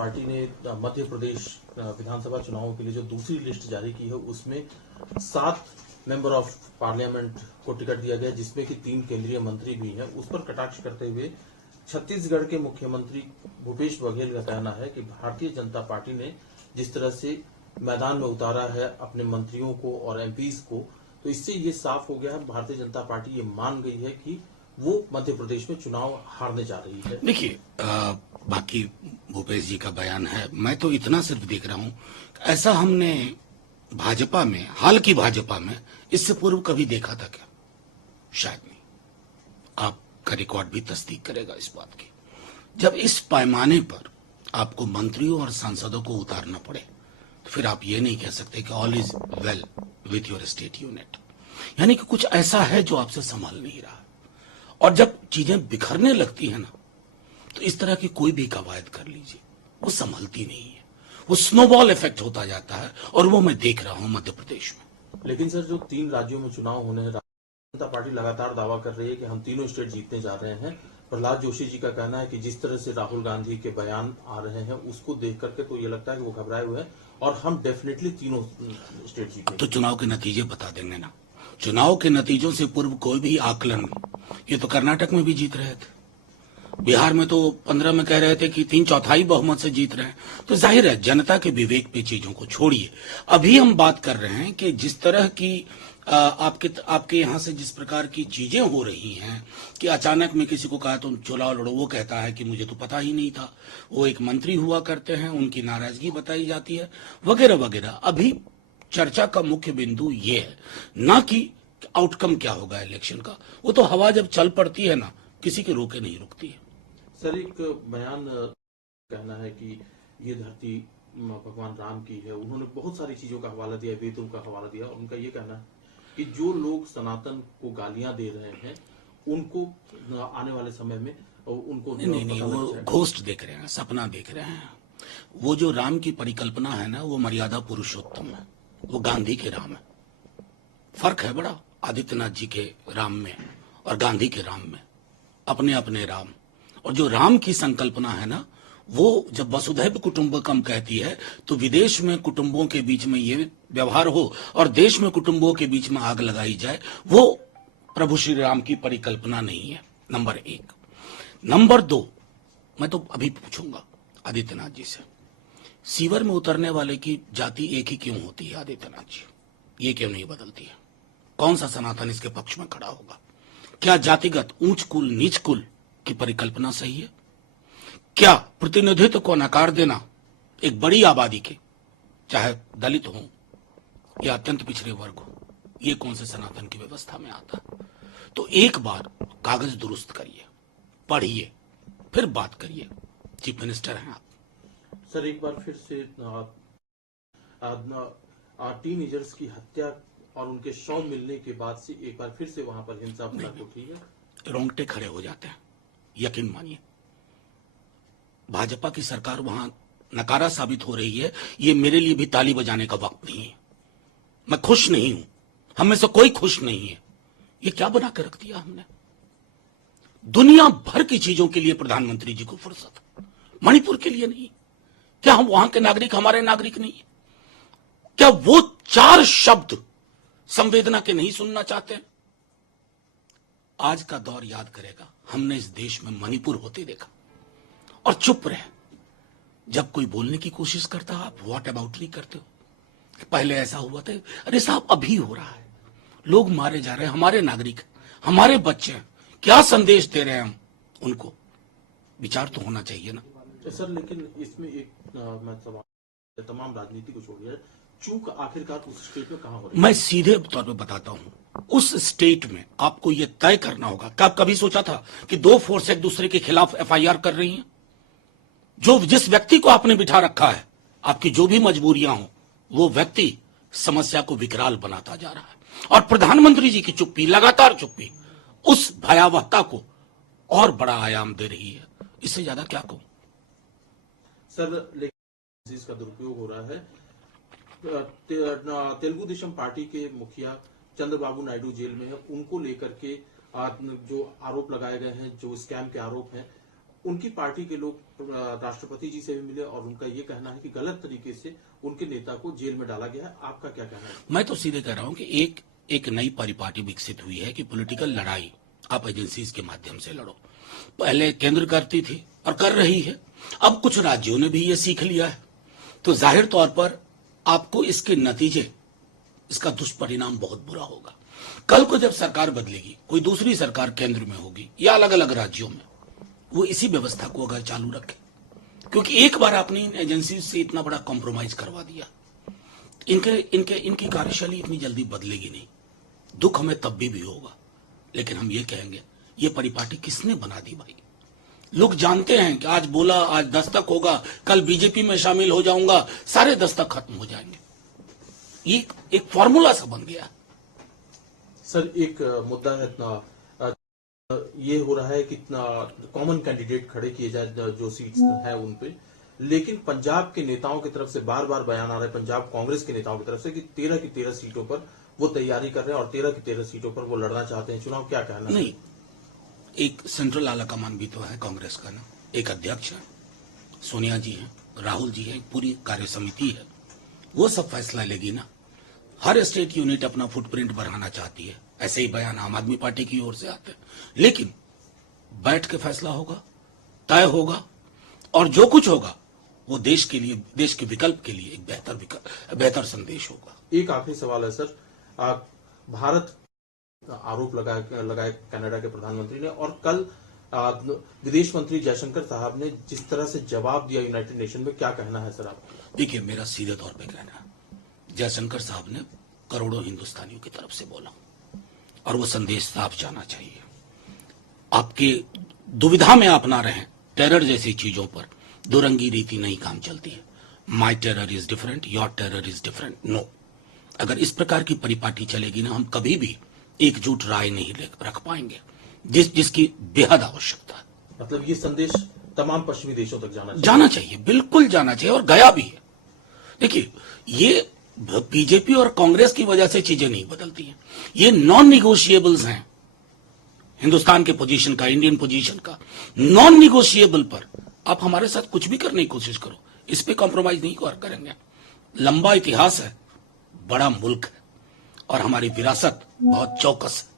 Party ने मध्य प्रदेश विधानसभा चुनावों के लिए जो दूसरी लिस्ट जारी की है उसमें 7 मेंबर ऑफ पार्लियामेंट को टिकट दिया गया, जिसमें कि 3 केंद्रीय मंत्री भी हैं। उस पर कटाक्ष करते हुए छत्तीसगढ़ के मुख्यमंत्री भूपेश बघेल का कहना है कि भारतीय जनता पार्टी ने जिस तरह से मैदान में उतारा है अपने मंत्रियों को और एमपीज को, तो इससे ये साफ हो गया है भारतीय जनता पार्टी ये मान गई है कि वो मध्य प्रदेश में चुनाव हारने जा रही है। देखिए, बाकी भूपेश जी का बयान है, मैं तो इतना सिर्फ देख रहा हूं, ऐसा हमने भाजपा में, हाल की भाजपा में इससे पूर्व कभी देखा था क्या? शायद नहीं। आपका रिकॉर्ड भी तस्दीक करेगा इस बात की। जब इस पैमाने पर आपको मंत्रियों और सांसदों को उतारना पड़े तो फिर आप ये नहीं कह सकते कि all is well with your state unit, यानी कि कुछ ऐसा है जो आपसे संभाल नहीं रहा। और जब चीजें बिखरने लगती है ना, तो इस तरह की कोई भी कवायद कर लीजिए, वो संभलती नहीं है, वो स्नोबॉल इफेक्ट होता जाता है, और वो मैं देख रहा हूं मध्य प्रदेश में। लेकिन सर, जो 3 राज्यों में चुनाव होने हैं, जनता पार्टी लगातार दावा कर रही है कि हम तीनों स्टेट जीतने जा रहे हैं। प्रहलाद जोशी जी का कहना है कि जिस तरह से राहुल गांधी के बयान आ रहे हैं उसको देख करके तो ये लगता है कि वो घबराए हुए हैं और हम डेफिनेटली तीनों स्टेट जीतेंगे। तो चुनाव के नतीजे बता देंगे ना। चुनाव के नतीजों से पूर्व कोई भी आकलन, ये तो कर्नाटक में भी जीत रहे थे, बिहार में तो 15 में कह रहे थे कि 3/4 बहुमत से जीत रहे हैं। तो जाहिर है जनता के विवेक पे चीजों को छोड़िए। अभी हम बात कर रहे हैं कि जिस तरह की आपके यहाँ से जिस प्रकार की चीजें हो रही हैं कि अचानक में किसी को कहा तुम चुनाव लड़ो, वो कहता है कि मुझे तो पता ही नहीं था, वो एक मंत्री हुआ करते हैं, उनकी नाराजगी बताई जाती है, वगैरह वगैरह। अभी चर्चा का मुख्य बिंदु ये है, ना कि आउटकम क्या होगा इलेक्शन का। वो तो हवा जब चल पड़ती है ना, किसी के रोके नहीं रुकती है। सर, एक बयान कहना है कि ये धरती भगवान राम की है। उन्होंने बहुत सारी चीजों का हवाला दिया, वेदों का हवाला दिया, और उनका ये कहना है कि जो लोग सनातन को गालियां दे रहे हैं उनको आने वाले समय में उनको नहीं, वो घोस्ट देख रहे हैं, सपना देख रहे हैं। वो जो राम की परिकल्पना है ना, वो मर्यादा पुरुषोत्तम है, वो गांधी के राम है। फर्क है बड़ा आदित्यनाथ जी के राम में और गांधी के राम में, अपने अपने राम। और जो राम की संकल्पना है ना, वो जब वसुधैव कुटुंबकम कहती है, तो विदेश में कुटुंबों के बीच में ये व्यवहार हो और देश में कुटुंबों के बीच में आग लगाई जाए, वो प्रभु श्री राम की परिकल्पना नहीं है। नंबर 1। नंबर 2, मैं तो अभी पूछूंगा आदित्यनाथ जी से, सीवर में उतरने वाले की जाति एक ही क्यों होती है आदित्यनाथ जी? ये क्यों नहीं बदलती है? कौन सा सनातन इसके पक्ष में खड़ा होगा? क्या जातिगत ऊंच कुल नीच कुल की परिकल्पना सही है? क्या प्रतिनिधित्व को नकार देना एक बड़ी आबादी के, चाहे दलित हो या अत्यंत पिछड़े वर्ग हो, ये कौन से सनातन की व्यवस्था में आता है? तो एक बार कागज दुरुस्त करिए, पढ़िए, फिर बात करिए। चीफ मिनिस्टर हैं आप। सर, एक बार फिर से टीनेजर्स की हत्या और उनके शव मिलने के बाद से एक बार फिर से वहां पर हिंसा फैल उठी है। रोंगटे खड़े हो जाते हैं, यकीन मानिए। भाजपा की सरकार वहां नकारा साबित हो रही है। ये मेरे लिए भी ताली बजाने का वक्त नहीं है। मैं खुश नहीं हूं, हम में से कोई खुश नहीं है। ये क्या बना कर रख दिया हमने? दुनिया भर की चीजों के लिए प्रधानमंत्री जी को फुर्सत, मणिपुर के लिए नहीं। क्या हम वहां के नागरिक हमारे नागरिक नहीं है? क्या वो 4 शब्द संवेदना के नहीं सुनना चाहते? आज का दौर याद करेगा, हमने इस देश में मणिपुर होते देखा और चुप रहे। जब कोई बोलने की कोशिश करता, आप व्हाट अबाउट नहीं करते हो। पहले ऐसा हुआ था, अरे साहब अभी हो रहा है, लोग मारे जा रहे हैं, हमारे नागरिक, हमारे बच्चे हैं, क्या संदेश दे रहे हैं हम उनको? विचार तो होना चाहिए ना। सर, लेकिन इसमें एक मैं सवाल, तमाम राजनीति को छोड़िए, चूक आखिरकार उस स्टेट में कहां हो रही है? मैं सीधे तौर पे बताता हूं, उस स्टेट में आपको यह तय करना होगा। क्या आप कभी सोचा था कि 2 फोर्स एक दूसरे के खिलाफ एफआईआर कर रही हैं? जिस व्यक्ति को आपने बिठा रखा है, आपकी जो भी मजबूरियां हो, वो व्यक्ति समस्या को विकराल बनाता जा रहा है। और प्रधानमंत्री जी की चुप्पी, लगातार चुप्पी, उस भयावहता को और बड़ा आयाम दे रही है। इससे ज्यादा क्या कहूं? सर, लेकिन इसका दुरुपयोग हो रहा है। तेलुगु देशम पार्टी के मुखिया चंद्रबाबू नायडू जेल में है। उनको लेकर के जो आरोप लगाए गए हैं, जो स्कैम के आरोप हैं, उनकी पार्टी के लोग राष्ट्रपति जी से भी मिले और उनका ये कहना है कि गलत तरीके से उनके नेता को जेल में डाला गया है। आपका क्या कहना है? मैं तो सीधे कह रहा हूं कि एक नई परिपाटी विकसित हुई है कि पॉलिटिकल लड़ाई आप एजेंसीज के माध्यम से लड़ो। पहले केंद्र करती थी और कर रही है, अब कुछ राज्यों ने भी ये सीख लिया है, तो जाहिर तौर पर आपको इसके नतीजे, इसका दुष्परिणाम बहुत बुरा होगा। कल को जब सरकार बदलेगी, कोई दूसरी सरकार केंद्र में होगी या अलग अलग राज्यों में, वो इसी व्यवस्था को अगर चालू रखे, क्योंकि एक बार आपने इन एजेंसी से इतना बड़ा कॉम्प्रोमाइज करवा दिया, इनकी कार्यशैली इतनी जल्दी बदलेगी नहीं। दुख हमें तब भी होगा, लेकिन हम ये कहेंगे ये परिपाटी किसने बना दी भाई? लोग जानते हैं कि आज बोला, आज दस्तक होगा, कल बीजेपी में शामिल हो जाऊंगा, सारे दस्तक खत्म हो जाएंगे। ये एक फॉर्मूला सा बन गया। सर, एक मुद्दा है ये हो रहा है कि कॉमन कैंडिडेट खड़े किए जाए जो सीट्स है उन पे, लेकिन पंजाब के नेताओं की तरफ से बार बार बयान आ रहा है, पंजाब कांग्रेस के नेताओं की तरफ से, कि 13 की 13 सीटों पर वो तैयारी कर रहे हैं और 13 की 13 सीटों पर वो लड़ना चाहते हैं चुनाव। क्या कहना? नहीं, एक सेंट्रल आला कमान भी तो है कांग्रेस का ना, एक अध्यक्ष है, सोनिया जी है, राहुल जी है, एक पूरी कार्य समिति है, वो सब फैसला लेगी ना। हर स्टेट यूनिट अपना फुटप्रिंट बढ़ाना चाहती है, ऐसे ही बयान आम आदमी पार्टी की ओर से आते हैं, लेकिन बैठ के फैसला होगा, तय होगा, और जो कुछ होगा वो देश के लिए, देश के विकल्प के लिए एक बेहतर संदेश होगा। एक आखिरी सवाल है सर, भारत आरोप लगाए कनाडा के प्रधानमंत्री ने, और कल विदेश मंत्री जयशंकर साहब ने जिस तरह से जवाब दिया यूनाइटेड नेशन में, क्या कहना है सर आपका? देखिए, मेरा सीधे तौर पे कहना है, जयशंकर साहब ने करोड़ों हिंदुस्तानियों की तरफ से बोला और वो संदेश साफ जाना चाहिए। आपके दुविधा में आप ना रहें, टेरर जैसी चीजों पर दुरंगी रीति नहीं काम चलती है। My terror is different, your terror is different. No, अगर इस प्रकार की परिपाटी चलेगी ना, हम कभी भी एकजुट राय नहीं रख पाएंगे, जिसकी बेहद आवश्यकता है। मतलब ये संदेश तमाम पश्चिमी देशों तक जाना चाहिए, बिल्कुल जाना चाहिए, और गया भी है। देखिए, ये बीजेपी और कांग्रेस की वजह से चीजें नहीं बदलती हैं, ये नॉन निगोशिएबल्स हैं। हिंदुस्तान के पोजीशन का, इंडियन पोजीशन का नॉन निगोशिएबल पर आप हमारे साथ कुछ भी करने की कोशिश करो, इस पे कॉम्प्रोमाइज नहीं करेंगे। लंबा इतिहास है, बड़ा मुल्क है, और हमारी विरासत बहुत चौकस है।